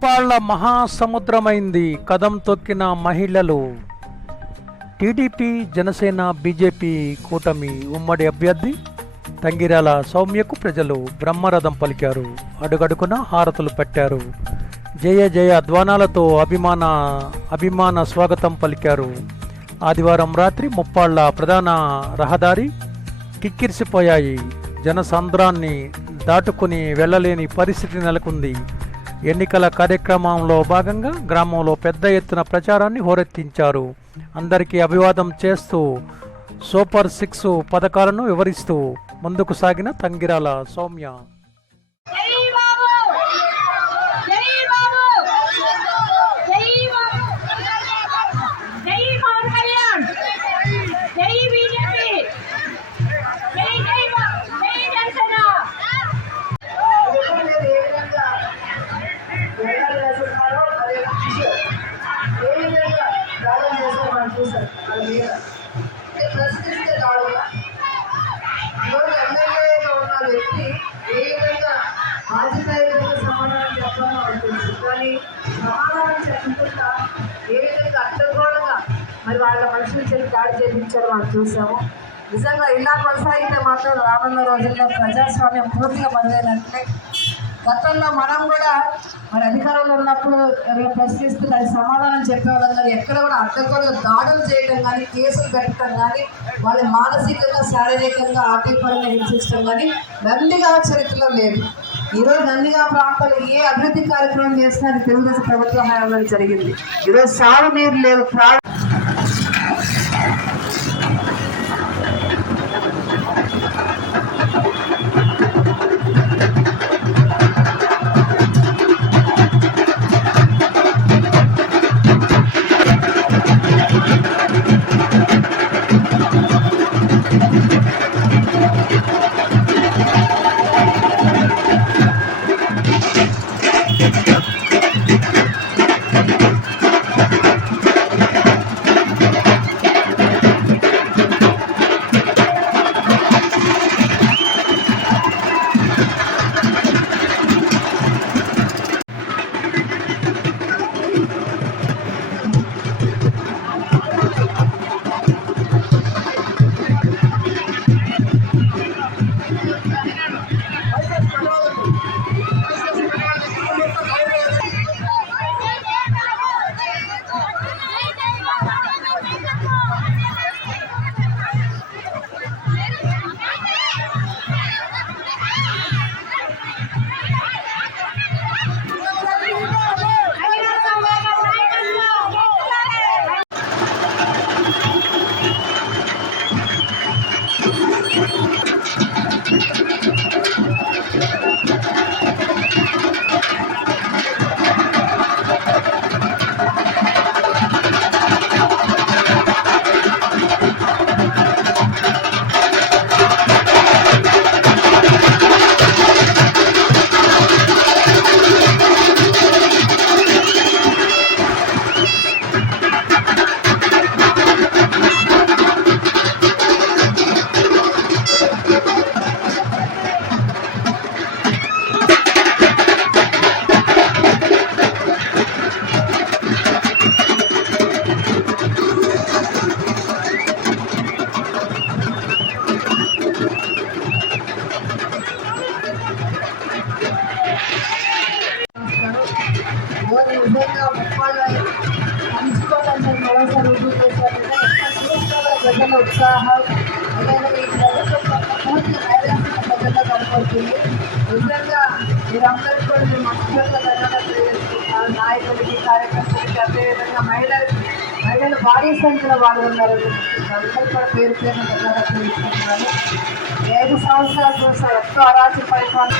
ముప్పాళ్ల మహాసముద్రమైంది కదం తొక్కిన మహిళలు. TDP, Janasena, BJP కూటమి ఉమ్మడి అభ్యర్థి తంగిరాల సౌమ్యకు ప్రజలు బ్రహ్మరథం పలికారు. అడుగడుగున హారతులు పెట్టారు. జయ జయ ధ్వానాలతో అభిమాన స్వాగతం పలికారు. ఆదివారం రాత్రి ముప్పాళ్ల ప్రధాన రహదారి కిక్కిరిసిపోయాయి. జనసంద్రాన్ని దాటుకుని వెళ్ళలేని పరిస్థితి నెలకొంది. ఎన్నికల కార్యక్రమంలో భాగంగా గ్రామంలో పెద్ద ఎత్తున ప్రచారాన్ని హోరెత్తించారు. అందరికీ అభివాదం చేస్తూ సూపర్ 6 పథకాలను వివరిస్తూ ముందుకు సాగిన తంగిరాల సౌమ్య. ప్రశ్నిస్తే కాదుగా ఈరోజు ఎమ్మెల్యేగా ఉన్న వ్యక్తి ఏ విధంగా బాధ్యతాయుతంగా సమాధానం చెప్పాలో మనకు తెలుసు. కానీ సమాధానం చెప్పకుండా ఏ విధంగా అడ్డగోలుగా మరి వాళ్ళ మనుషులు చెప్పి దాడి చేయించారో మనం చూసాము. నిజంగా ఇలా కొనసాగితే మాత్రం రానున్న రోజుల్లో ప్రజాస్వామ్యం పూర్తిగా బందైనట్లే. గతంలో మనం కూడా మరి అధికారంలో ఉన్నప్పుడు ఎవరైనా ప్రశ్నిస్తే దానికి సమాధానం చెప్పేవాళ్ళం. కానీ ఎక్కడ కూడా అడ్డగోలుగా దాడులు చేయడం కానీ, కేసులు కట్టడం కానీ, వాళ్ళని మానసికంగా, శారీరకంగా, ఆర్థికపరంగా హింసించడం కానీ నందిగా చరిత్రలో లేదు. ఈరోజు నందిగా ప్రాంతాల్లో ఏ అభివృద్ధి కార్యక్రమం చేసినా అది తెలుగుదేశం ప్రభుత్వం హయాంలో జరిగింది. ఈరోజు సాగునీరు లేదు. నిజంగా ముప్పాళ్ళు పంచుకోవాలని మరోసారి రుజువు చేశారంటే ప్రజల ఉత్సాహం అలాగే ఈ ప్రభుత్వం పూర్తి నైరాశ్యం ప్రజల్లో కనపడుతుంది. నిజంగా మీరందరికీ కూడా మేము మనస్ఫూర్తిగా ధన్యవాదాలు తెలియజేస్తున్నాను. నాయకులకి, కార్యకర్తలకి, అదేవిధంగా మహిళలు భారీ సంఖ్యలో పాల్గొన్నారు. అందరూ కూడా పేరు పేరున ధన్యవాదాలు తెలియజేస్తున్నాను. 5 సంవత్సరాలు చూస్తారు ఎంతో అరాచక పరిపాలన.